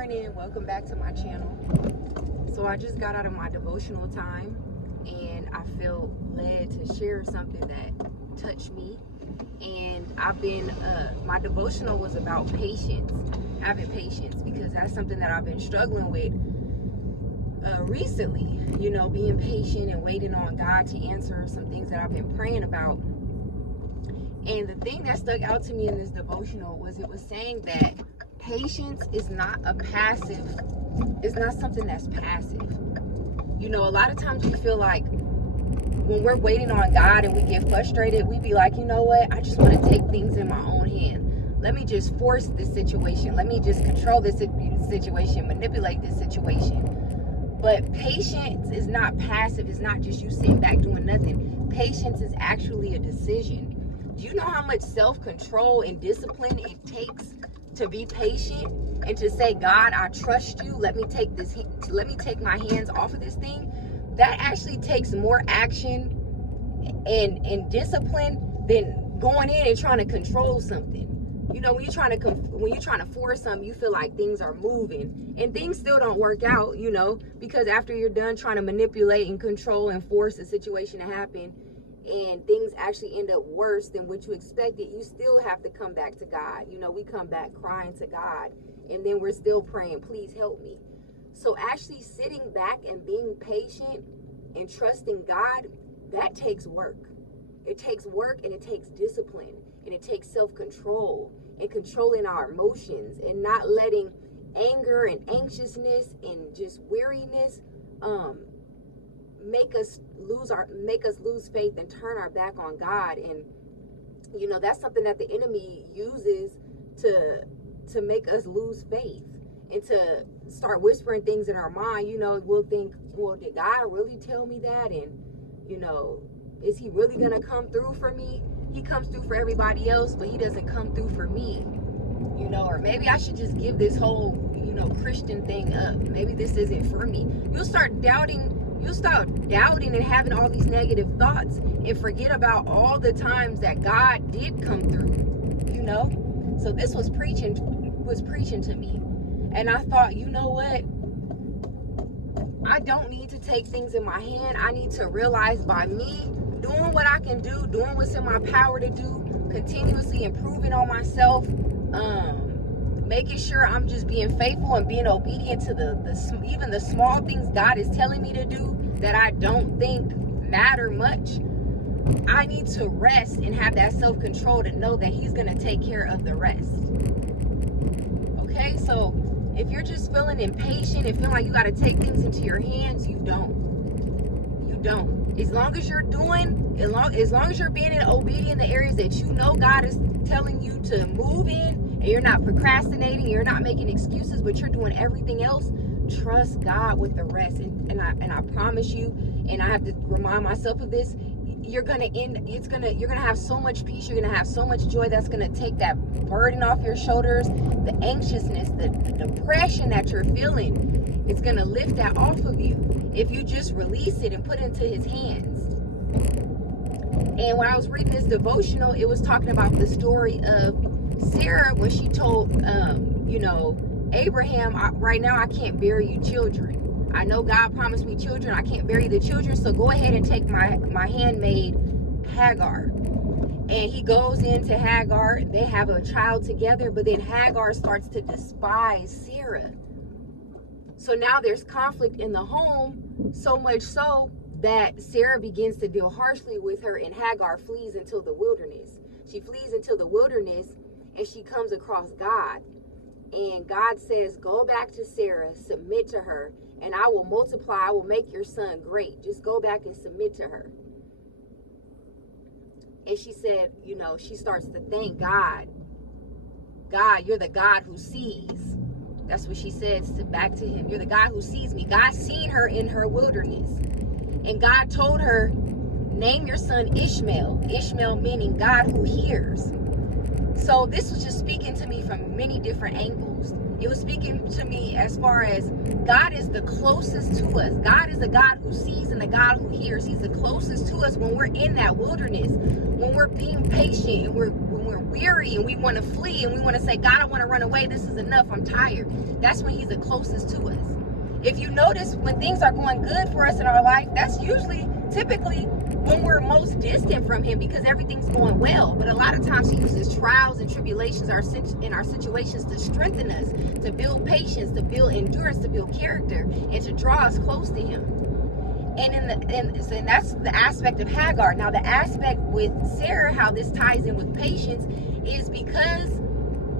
morning, welcome back to my channel. So I just got out of my devotional time and I feel led to share something that touched me. And my devotional was about patience, having patience, because that's something that I've been struggling with recently, being patient and waiting on God to answer some things that I've been praying about. And the thing that stuck out to me in this devotional was it was saying that patience is not something that's passive. A lot of times we feel like when we're waiting on God and we get frustrated, we be like, you know what? I just want to take things in my own hand. Let me just force this situation. Let me just control this situation, manipulate this situation. But patience is not passive. It's not just you sitting back doing nothing. Patience is actually a decision. Do you know how much self-control and discipline it takes to be patient and to say, God, I trust you. Let me take my hands off of this thing. That actually takes more action and discipline than going in and trying to control something. When you're trying to force something, you feel like things are moving and things still don't work out, because after you're done trying to manipulate and control and force a situation to happen, and things actually end up worse than what you expected, you still have to come back to God. We come back crying to God, and then we're still praying, please help me. So actually sitting back and being patient and trusting God, that takes work. It takes work, and it takes discipline, and it takes self-control and controlling our emotions and not letting anger and anxiousness and just weariness make us lose faith and turn our back on God. And that's something that the enemy uses to make us lose faith and to start whispering things in our mind. We'll think, well, did God really tell me that? And is he really gonna come through for me? He comes through for everybody else, but he doesn't come through for me. Or maybe I should just give this whole Christian thing up. Maybe this isn't for me. You'll start doubting and having all these negative thoughts and forget about all the times that God did come through. So this was preaching to me. And I thought, you know what? I don't need to take things in my hand. I need to realize by me doing what I can do, doing what's in my power to do, continuously improving on myself, making sure I'm just being faithful and being obedient to even the small things God is telling me to do that I don't think matter much. I need to rest and have that self-control to know that he's going to take care of the rest. Okay, so if you're just feeling impatient and feeling like you got to take things into your hands, you don't. As long as you're being obedient in the areas that God is telling you to move in, and you're not procrastinating, you're not making excuses, but you're doing everything else, trust God with the rest. And I promise you, and I have to remind myself of this, you're gonna have so much peace, you're gonna have so much joy that's gonna take that burden off your shoulders, the anxiousness, the depression that you're feeling. It's gonna lift that off of you if you just release it and put it into his hands. And when I was reading this devotional, it was talking about the story of Sarah when she told Abraham, right now I can't bear you children. I know God promised me children. I can't bear you the children, so go ahead and take my handmaid Hagar. And he goes into Hagar. They have a child together, but then Hagar starts to despise Sarah. So now there's conflict in the home, so much so that Sarah begins to deal harshly with her, and Hagar flees into the wilderness. She flees into the wilderness, and she comes across God. And God says, go back to Sarah, submit to her, and I will multiply, I will make your son great. Just go back and submit to her. And she said, she starts to thank God. God, you're the God who sees. That's what she says back to him. You're the God who sees me. God seen her in her wilderness. And God told her, name your son Ishmael. Ishmael meaning God who hears. So this was just speaking to me from many different angles. It was speaking to me as far as God is the closest to us. God is the God who sees and the God who hears. He's the closest to us when we're in that wilderness, when we're being patient and when we're weary and we want to flee and we want to say, God, I want to run away. This is enough. I'm tired. That's when he's the closest to us. If you notice, when things are going good for us in our life, that's typically when we're most distant from him, because everything's going well. But a lot of times he uses trials and tribulations in our situations to strengthen us, to build patience, to build endurance, to build character, and to draw us close to him. And that's the aspect of Hagar. Now, the aspect with Sarah, how this ties in with patience, is because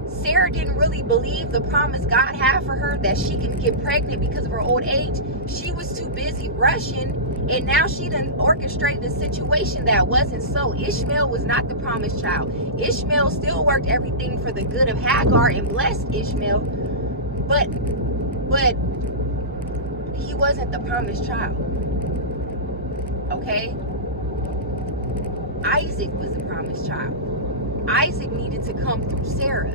Sarah didn't really believe the promise God had for her, that she can get pregnant because of her old age. She was too busy rushing, and now she done orchestrated a situation that wasn't so. Ishmael was not the promised child. Ishmael still worked everything for the good of Hagar and blessed Ishmael, but he wasn't the promised child. Okay? Isaac was the promised child. Isaac needed to come through Sarah.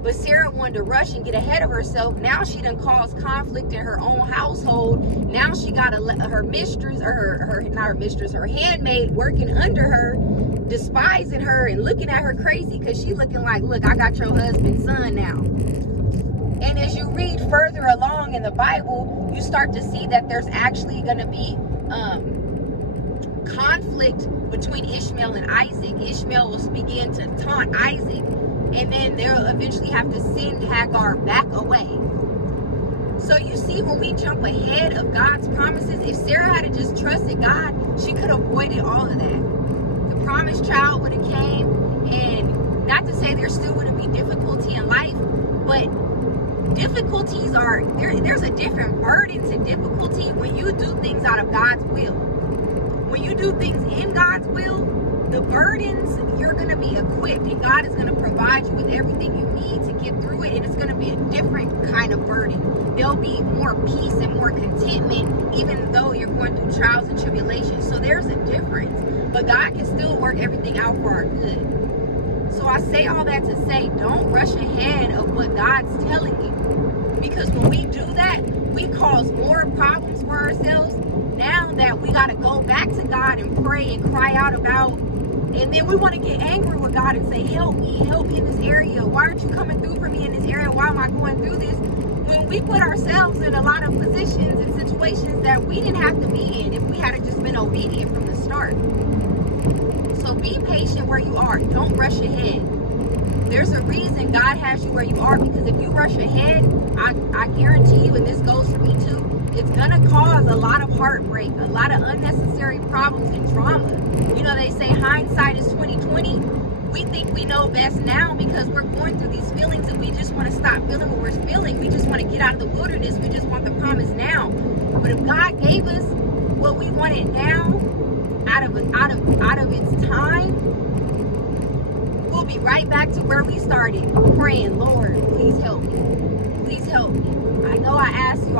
But Sarah wanted to rush and get ahead of herself. Now she done caused conflict in her own household. Now she got her mistress, or her handmaid working under her, despising her and looking at her crazy, because she looking like, look, I got your husband's son now. And as you read further along in the Bible, you start to see that there's actually going to be conflict between Ishmael and Isaac. Ishmael will begin to taunt Isaac, and then they'll eventually have to send Hagar back away. So you see, when we jump ahead of God's promises, if Sarah had just trusted God, she could have avoided all of that. The promised child would have came, and not to say there still wouldn't be difficulty in life, but difficulties are, there's a different burden to difficulty when you do things out of God's will. When you do things in God's will, the burdens, you're going to be equipped, and God is going to provide you with everything you need to get through it, and it's going to be a different kind of burden. There'll be more peace and more contentment, even though you're going through trials and tribulations. So there's a difference, but God can still work everything out for our good. So I say all that to say, don't rush ahead of what God's telling you, because when we do that, we cause more problems for ourselves. Now that we got to go back to God and pray and cry out about, and then we want to get angry with God and say, help me in this area. Why aren't you coming through for me in this area? Why am I going through this? When we put ourselves in a lot of positions and situations that we didn't have to be in if we had just been obedient from the start. So be patient where you are. Don't rush ahead. There's a reason God has you where you are, because if you rush ahead, I guarantee you, and this goes for me too, it's gonna cause a lot of heartbreak, a lot of unnecessary problems and trauma. You know, they say hindsight is 20/20. We think we know best now because we're going through these feelings, and we just want to stop feeling what we're feeling. We just want to get out of the wilderness. We just want the promise now. But if God gave us what we wanted now, out of its time, we'll be right back to where we started, praying, Lord, please help me. Please help me. I know I asked you